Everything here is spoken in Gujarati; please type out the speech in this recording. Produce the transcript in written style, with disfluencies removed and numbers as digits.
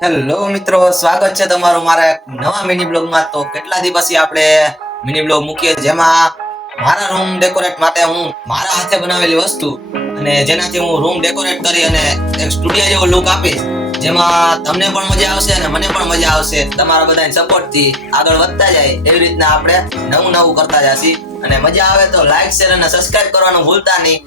હેલો મિત્રો, સ્વાગત છે તમારું મારા એક નવા મિની બ્લોગમાં. તો કેટલા દિવસ પછી આપણે મિની બ્લોગ મૂકીએ, જેમાં મારા રૂમ ડેકોરેટ માટે હું મારા હાથે બનાવેલી વસ્તુ અને જેનાથી હું રૂમ ડેકોરેટ કરી અને એક સ્ટુડિયો જેવો લુક આપીશ, જેમાં તમને પણ મજા આવશે અને મને પણ મજા આવશે. તમારા બધાના સપોર્ટથી આગળ વધતા જાય એવી રીતના આપણે નવું નવું કરતા જઈશું. અને મજા આવે તો લાઈક શેર અને સબસ્ક્રાઇબ કરવાનું ભૂલતા નહીં.